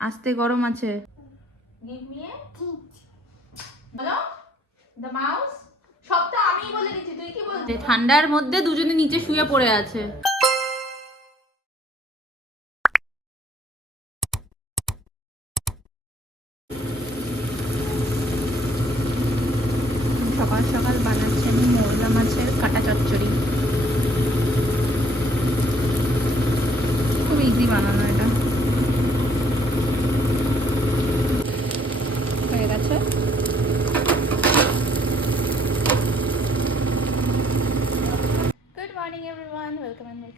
আস্তে গরম আছে। ঠান্ডার মধ্যে দুজনে নিচে শুয়ে পড়ে আছে। সকাল সকাল বানাচ্ছি আমি মোরলা মাছের কাটা চচ্চড়ি। খুব ইজি বানানো এটা হয়ে গেছে good morning everyone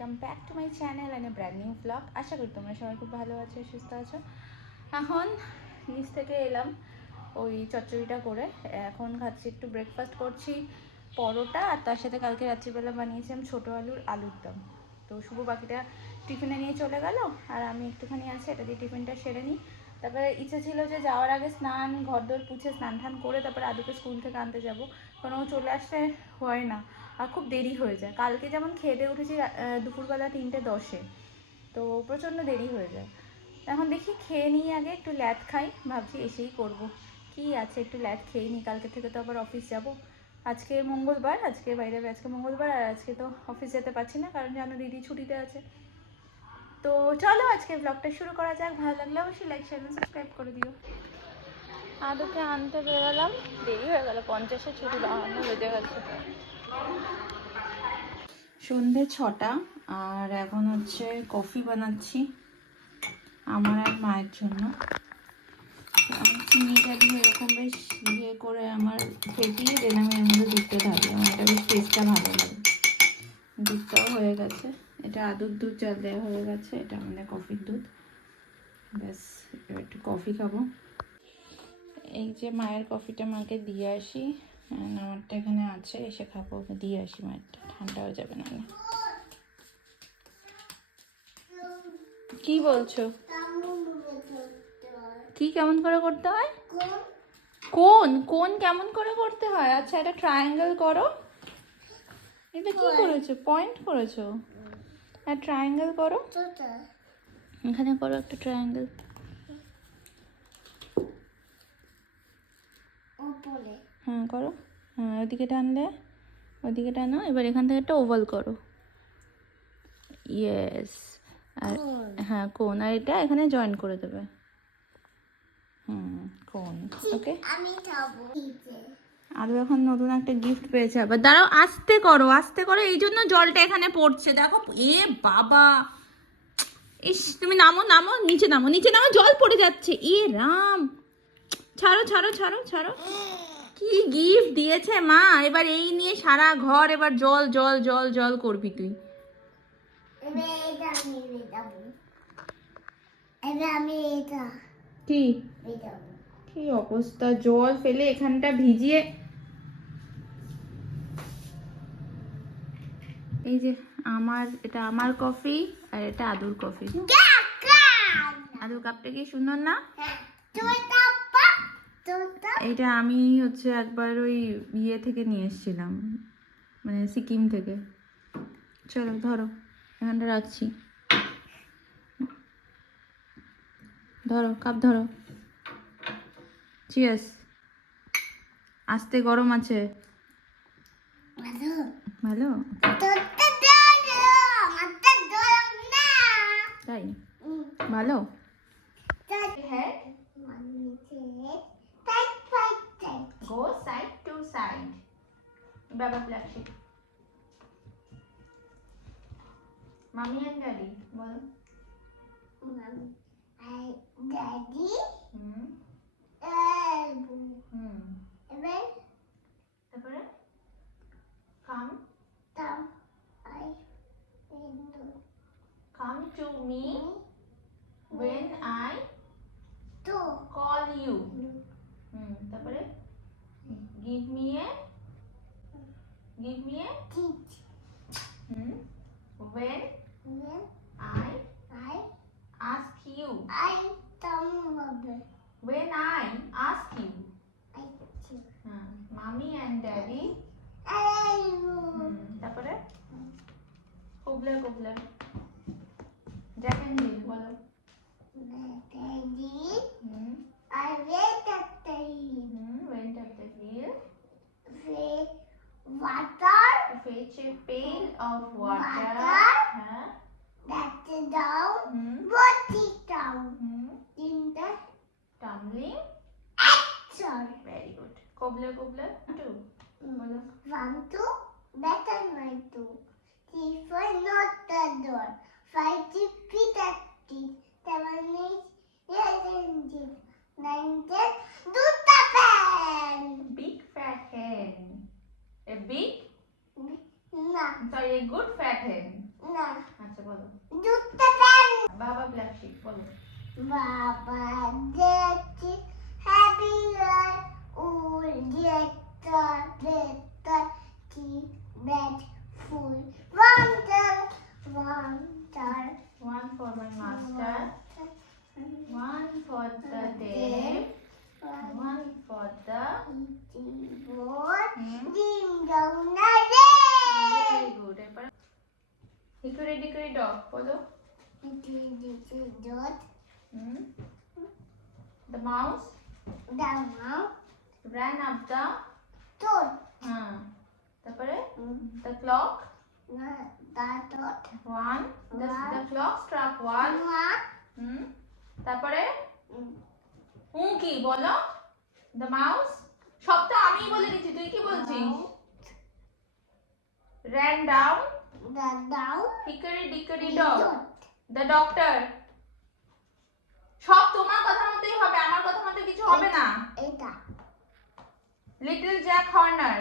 welcome back to my channel and a brand new blog আশা করি তোমরা সবাই খুব ভালো আছো, সুস্থ আছো। এখন নিচ থেকে এলাম ওই চচ্চড়িটা করে। এখন খাচ্ছি, একটু ব্রেকফাস্ট করছি, পরোটা, আর তার সাথে কালকে রাত্রিবেলা বানিয়েছিলাম ছোটো আলুর আলুর দম। তো শুভ বাকিটা টিফিনে নিয়ে চলে গেল, আর আমি একটুখানি আছে, এটা দিয়ে টিফিনটা সেরে নিই। তারপরে ইচ্ছে ছিল যে যাওয়ার আগে স্নান ঘর ঘরদোর পুছে স্নান টান করে তারপরে আদুকে স্কুল থেকে আনতে যাব। কারণ ও চলে আসতে হয় না। খুব দেরি হয়ে যায়। কালকে যেমন দিয়ে উঠেছি দুপুরবেলা তিনটে দশে। তো প্রচণ্ড দেরি হয়ে যায়। এখন দেখি খেয়ে নিই আগে, একটু ল্যাদ খাই। ভাবছি এসেই করব। কি আছে, একটু ল্যাদ খেয়ে নিই। কালকে থেকে তো আবার অফিস যাব। আজকে মঙ্গলবার, আজকে বাইরে আজকে মঙ্গলবার, আর আজকে তো অফিস যেতে পারছি না, কারণ জানো দিদি ছুটিতে আছে। তো চলো আজকে ব্লগটা শুরু করা যাক। ভালো লাগলে অবশ্যই লাইক শেয়ার সাবস্ক্রাইব করে দিও। আদুকে আনতে বেরোলাম। দেরি হয়ে গেল, পঞ্চাশে ছুটি বাহান্ন বেজে গেছে। সন্ধে ছটা, আর এখন হচ্ছে কফি বানাচ্ছি আমার আর মায়ের জন্য। আমি চিনিটা দিয়ে এরকম বেশ ইয়ে করে আমার ফেটিয়ে দেন আমি এর মধ্যে দুধটা ঢালি। আমার এটা বেশ টেস্টটা ভালো লাগে। দুধটাও হয়ে গেছে। এটা আদুর দুধ চাল দেওয়া হয়ে গেছে, এটা আমাদের কফির দুধ। ব্যাস একটু কফি খাব। এই যে মায়ের কফিটা মাকে দিয়ে আসি। আমারটা এখানে আছে এসে খাব দিয়ে আসি মায়েরটা। ঠান্ডা হয়ে যাবে না কি বলছো? কি কেমন করে করতে হয়? কোন? কোন কেমন করে করতে হয়? আচ্ছা এটা ট্রায়াঙ্গেল করো। এটা কি করেছ? পয়েন্ট করেছ? আর ট্রায়াঙ্গেল করো। এখানে করো একটা ট্রায়াঙ্গেল হ্যাঁ করো। হ্যাঁ ওদিকে টানলে ওদিকে টানো এবার এখান থেকে একটা ওভাল করো। ইয়েস আর হ্যাঁ কোন? আর এটা এখানে জয়েন করে দেবে। হুম কোন? ওকে। আরও এখন নতুন একটা গিফট পেয়েছে আবার। দাঁড়াও আস্তে করো আস্তে করো। এই জন্য জলটা এখানে পড়ছে। দেখো এ বাবা। ইস তুমি নামো নামো নিচে নামো নিচে নামো জল পড়ে যাচ্ছে। এ রাম। ছাড়ো ছাড়ো ছাড়ো ছাড়ো। কি গিফট দিয়েছে মা? এবার এই নিয়ে সারা ঘর এবার জল জল জল জল করবি তুই। কি? কি অবস্থা? জল ফেলে এখানটা ভিজিয়ে। এই যে আমার এটা আমার কফি আর এটা আদুর কফি আদুর কাপটা কি সুন্দর না? পা এটা আমি হচ্ছে একবার ওই ইয়ে থেকে নিয়ে এসেছিলাম মানে সিকিম থেকে চলো ধরো এখানটা রাখছি ধরো কাপ ধরো চিয়াস আস্তে গরম আছে ভালো তাই ভালো তাই go side to side. Baba plastic. Mommy and daddy. Well, Mom, I, daddy, hmm? um, Give me a teach. Hmm? When? When? I? I? Ask you. I don't know. When I ask you. I teach. Hmm. Mommy and daddy? I love you. Hmm. Hubler, hubler. Jack and Jill, follow. Daddy? Hmm? I wait at the. water? Fetch a pail of water, water? Huh? down. Hmm? put it down. Hmm? in the tumbling? Action very good. Cobbler cobbler? Two. Mm. one two. Better one two. Three four not the door. Five six feet at bed full. Wonder, wonder. One for my master. One for the day. One for the board. Hmm? Ding dong na Very good. Hickory dickory dog. Follow. Hickory dickory dog. The mouse. The mouse. Ran up the toad. Hmm. তারপরে? The clock কি বলো। The mouse সবটা আমি বলে দিচ্ছি তুই কি বলছিস? Down dickory dog the doctor সব তোমার কথা মতোই হবে আমার কথা মতো কিছু হবে না। এটা। লিটল জ্যাক হর্নার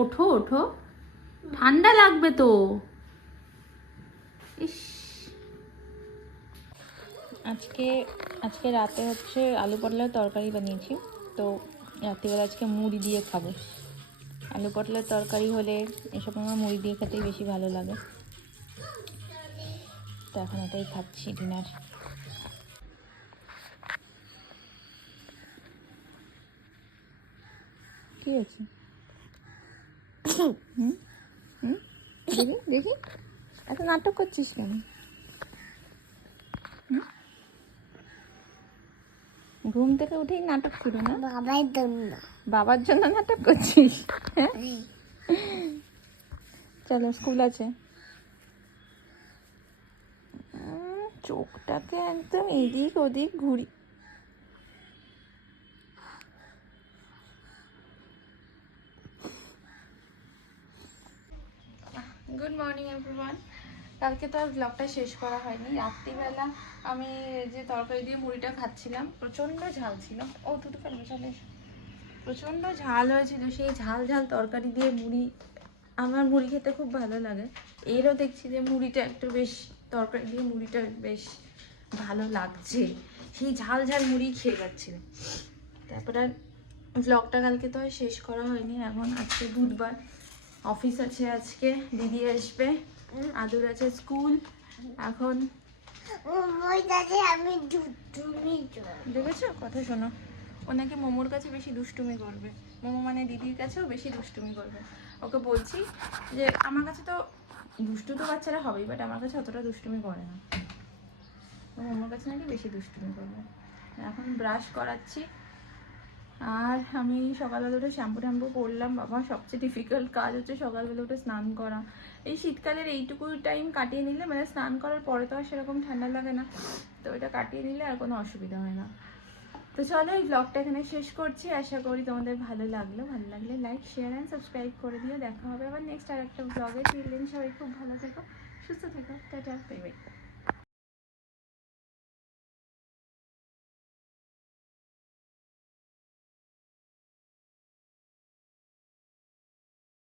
ওঠো ওঠো। ঠান্ডা লাগবে তো। ইস। আজকে আজকে রাতে হচ্ছে আলু পটলের তরকারি বানিয়েছি। তো রাত্রিবেলা আজকে মুড়ি দিয়ে খাব। আলু পটলের তরকারি হলে এসব আমার মুড়ি দিয়ে খেতেই বেশি ভালো লাগে। তো এখন এটাই খাচ্ছি ডিনার। কি আছে? দেখি দেখি। এত নাটক করছিস কেন? ঘুম থেকে উঠেই নাটক শুরু না? বাবাই জন্য। বাবার জন্য নাটক করছিস? হ্যাঁ? চলো স্কুল আছে। চোখটাকে একদম এদিক ওদিক ঘুরি গুড মর্নিং এভরিওয়ান কালকে তো আর ব্লগটা শেষ করা হয়নি। রাত্রিবেলা আমি যে তরকারি দিয়ে মুড়িটা খাচ্ছিলাম, প্রচণ্ড ঝাল ছিল। ও, দুটো ফেলবে, চলে প্রচণ্ড ঝাল হয়েছিল, সেই ঝাল ঝাল তরকারি দিয়ে মুড়ি। আমার মুড়ি খেতে খুব ভালো লাগে। এরও দেখছি যে মুড়িটা একটু বেশ, তরকারি দিয়ে মুড়িটা বেশ ভালো লাগছে। সেই ঝাল ঝাল মুড়ি খেয়ে যাচ্ছিল তারপরে ব্লগটা কালকে তো আর শেষ করা হয়নি, এখন আজকে বুধবার। অফিস আছে আজকে, দিদি আসবে, আদুর আছে স্কুল, এখন দেখেছ? কথা শোনো। ও নাকি মোমোর কাছে বেশি দুষ্টুমি করবে। মোমো মানে দিদির কাছেও বেশি দুষ্টুমি করবে। ওকে বলছি যে, আমার কাছে তো দুষ্টু তো বাচ্চারা হবেই বাট আমার কাছে অতটা দুষ্টুমি করে না। মোমোর কাছে নাকি বেশি দুষ্টুমি করবে। এখন ব্রাশ করাচ্ছি। আর আমি সকালবেলা উঠে শ্যাম্পু ট্যাম্পু করলাম, বাবা, সবচেয়ে ডিফিকাল্ট কাজ হচ্ছে সকালবেলা উঠে স্নান করা। এই শীতকালের এইটুকু টাইম কাটিয়ে নিলে মানে স্নান করার পরে তো আর সেরকম ঠান্ডা লাগে না, তো এটা কাটিয়ে নিলে আর কোনো অসুবিধা হয় না। তো চলো, এই ব্লগটা এখানে শেষ করছি। আশা করি তোমাদের ভালো লাগল। ভালো লাগলে লাইক শেয়ার অ্যান্ড সাবস্ক্রাইব করে দিও। দেখা হবে আবার নেক্সট আর একটা ব্লগে চিলড্রেন সবাই খুব ভালো থেকো, সুস্থ থেকো। Tata bye bye